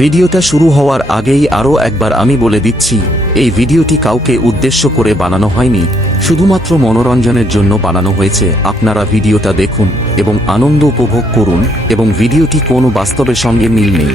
ভিডিওটা শুরু হওয়ার আগেই আরও একবার আমি বলে দিচ্ছি, এই ভিডিওটি কাউকে উদ্দেশ্য করে বানানো হয়নি, শুধুমাত্র মনোরঞ্জনের জন্য বানানো হয়েছে। আপনারা ভিডিওটা দেখুন এবং আনন্দ উপভোগ করুন এবং ভিডিওটি কোনো বাস্তবের সঙ্গে মিল নেই।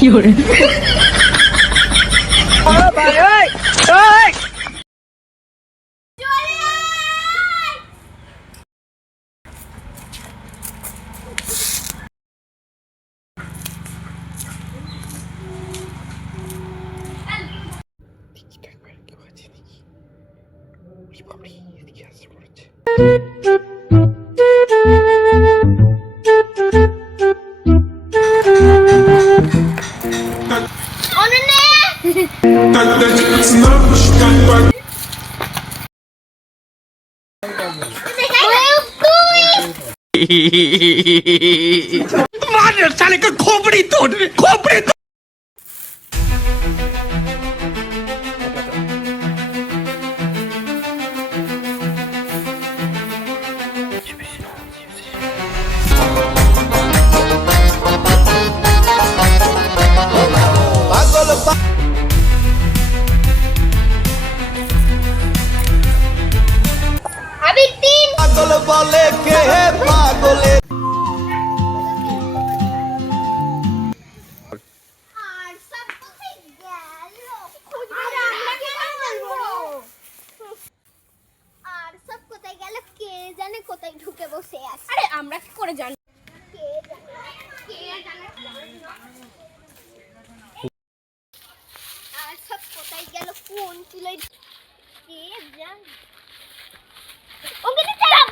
有人。二百位，来。Thank. আমি কি করে জানি কে জানে আর সব কোথায় গেল? কোন চুলোয় কে জানে? ওকে চালাম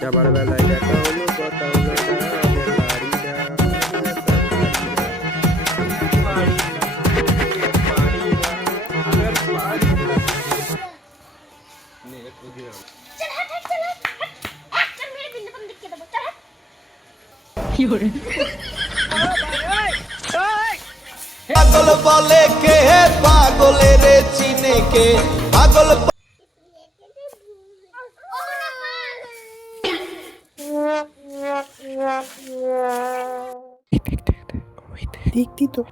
যাবার বেলায় দেখা হলো কথা হলো পাগল বলে কে পাগলে রে চিনে কে? পাগল দেখতি তো।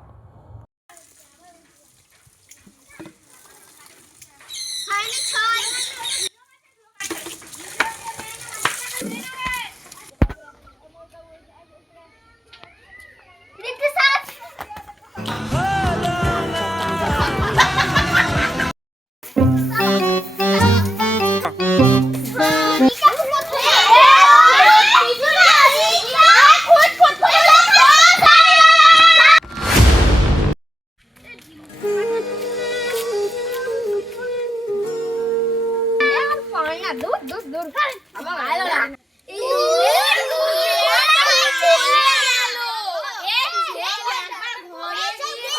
내 양말 버려지